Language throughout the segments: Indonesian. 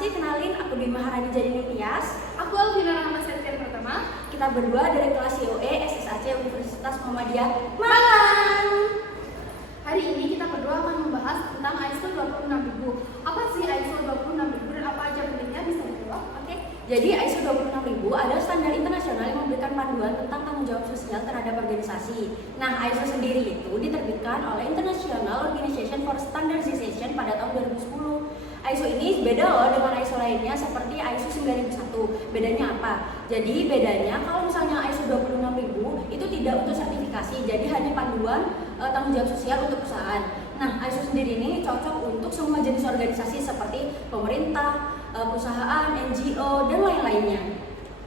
Perkenalkan kenalin, aku Dwi Maharani Jadi Tias. Aku Alvina Rahma Septian Pertama. Kita berdua dari kelas COE SSAC Universitas Muhammadiyah Malang. Hari ini kita berdua akan membahas tentang ISO 26000. Apa sih ISO 26000 dan apa aja bentuknya, bisa dijawab? Oke. Jadi ISO 26000 adalah standar internasional yang memberikan panduan tentang tanggung jawab sosial terhadap organisasi. Nah, ISO sendiri itu diterbitkan oleh International Organization for Standardization pada tahun 2010. ISO ini beda loh dengan ISO lainnya seperti ISO 9001. Bedanya apa? Jadi bedanya kalau misalnya ISO 26000 itu tidak untuk sertifikasi, jadi hanya panduan tanggung jawab sosial untuk perusahaan. Nah, ISO sendiri ini cocok untuk semua jenis organisasi seperti pemerintah, perusahaan, NGO, dan lain-lainnya.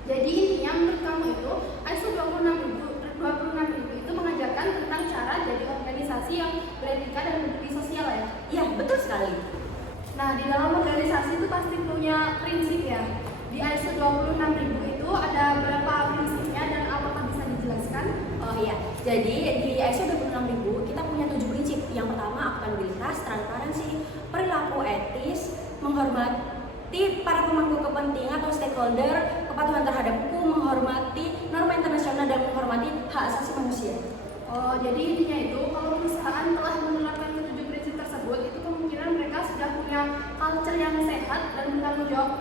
Jadi intinya menurut kamu itu ISO 26000 itu mengajarkan tentang cara jadi organisasi yang beretika dan berdiri sosial ya? Iya, betul sekali. Nah, di dalam organisasi itu pasti punya prinsip ya. Di ISO 26000 itu ada berapa prinsipnya dan apakah bisa dijelaskan? Oh iya, jadi di ISO 26000 kita punya 7 prinsip. Yang pertama akuntabilitas, transparansi, perilaku etis, menghormati para pemangku kepentingan atau stakeholder, kepatuhan terhadap hukum, menghormati norma internasional, dan menghormati hak asasi manusia. Oh, jadi intinya itu kalau perusahaan telah menerapkan ketujuh prinsip tersebut, itu kemungkinan mereka sudah punya culture yang sehat dan bertanggung jawab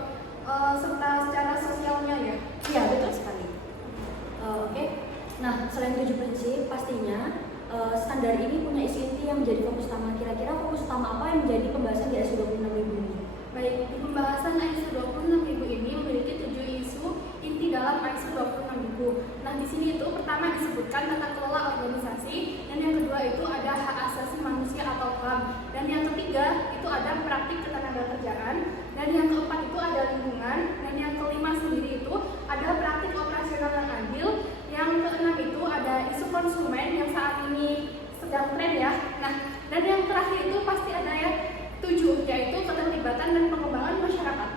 serta secara sosialnya ya. Iya, betul sekali. Oke. Nah, selain 7 prinsip, pastinya standar ini punya isu inti yang menjadi fokus utama. Kira-kira fokus utama apa yang menjadi pembahasan di ISO 26000 ini? Baik, di pembahasan ISO 26000 ini memiliki 7 isu inti dalam ISO 26000. Nah, di sini itu pertama disebutkan tata kelola organisasi, dan yang kedua itu ada hak asasi manusia atau HAM, dan yang ketiga itu ada praktik ketenagakerjaan, dan yang keempat itu ada lingkungan, dan yang kelima sendiri itu ada praktik operasional yang adil, yang keenam itu ada isu konsumen yang saat ini sedang tren ya. Nah, dan yang terakhir itu pasti ada ya 7, yaitu keterlibatan dan pengembangan masyarakat.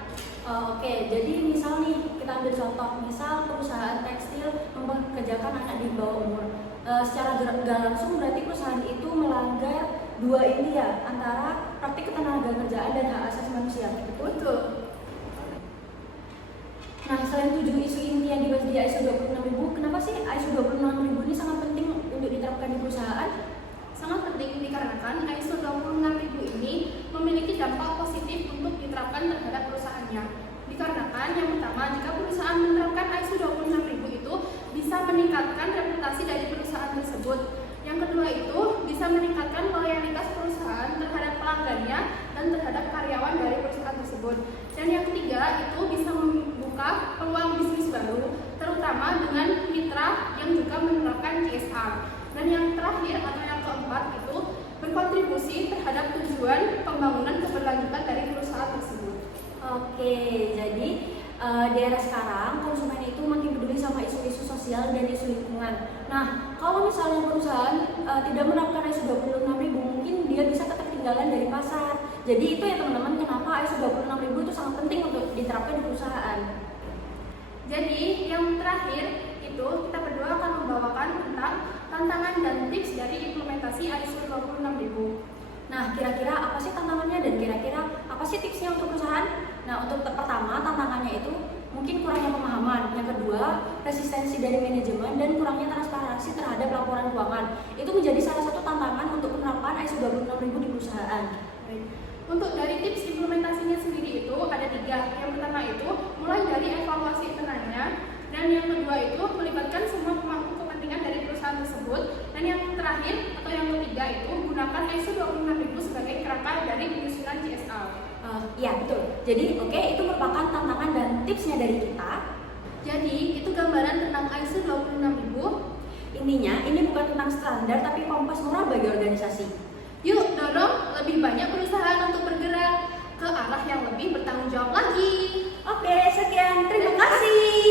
Oke, jadi misal nih kita ambil contoh, misal perusahaan tekstil mempekerjakan anak di bawah umur. Secara gak langsung berarti perusahaan itu melanggar dua ini ya, antara praktik ketenagakerjaan dan hak asasi manusia. Betul. Nah, selain 7 isu inti yang dibahas di ISO 26000, kenapa sih ISO 26000 ini sangat penting untuk diterapkan di perusahaan? Sangat penting dikarenakan ISO 26000 ini memiliki dampak positif untuk diterapkan terhadap perusahaannya. Dikarenakan yang pertama, jika perusahaan menerapkan ISO 26000 itu bisa meningkatkan reputasi dari perusahaan tersebut. Yang kedua itu bisa meningkatkan loyalitas perusahaan terhadap pelanggannya dan terhadap karyawan dari perusahaan tersebut. Dan yang ketiga itu bisa membuka peluang bisnis baru, terutama dengan mitra yang juga menerapkan CSR. Dan yang terakhir atau yang keempat itu berkontribusi terhadap tujuan pembangunan keberlanjutan dari perusahaan tersebut. Oke, jadi di era sekarang konsumen itu makin peduli sama isu-isu sosial dan isu lingkungan. Nah, kalau misalnya perusahaan tidak menerapkan ISO 26000, mungkin dia bisa ketertinggalan dari pasar. Jadi itu ya teman-teman, kenapa ISO 26000 itu sangat penting untuk diterapkan di perusahaan. Jadi yang terakhir itu kita berdua akan membawakan tentang tantangan dan tips dari implementasi ISO 26000. Nah, kira-kira apa sih tantangannya dan kira-kira apa sih tipsnya untuk perusahaan? Nah, untuk pertama tantangannya itu mungkin kurangnya pemahaman. Yang kedua, resistensi dari manajemen dan kurangnya transparansi terhadap laporan keuangan. Itu menjadi salah satu tantangan untuk penerapan ISO 26000 di perusahaan. Baik. Untuk dari tips implementasinya sendiri itu ada 3. Yang pertama itu mulai dari evaluasi internalnya, dan yang kedua itu melibatkan semua pemangku kepentingan dari perusahaan tersebut, dan yang terakhir atau yang ketiga itu gunakan ISO 26000 sebagai kerangka dari penyusunan CSR. Ya betul. Jadi itu merupakan tantangan dan tipsnya dari kita. Jadi itu gambaran tentang ISO 26000. Intinya ini bukan tentang standar tapi kompas moral bagi organisasi. Yuk dorong lebih banyak perusahaan untuk bergerak ke arah yang lebih bertanggung jawab lagi. Oke, sekian. Terima kasih.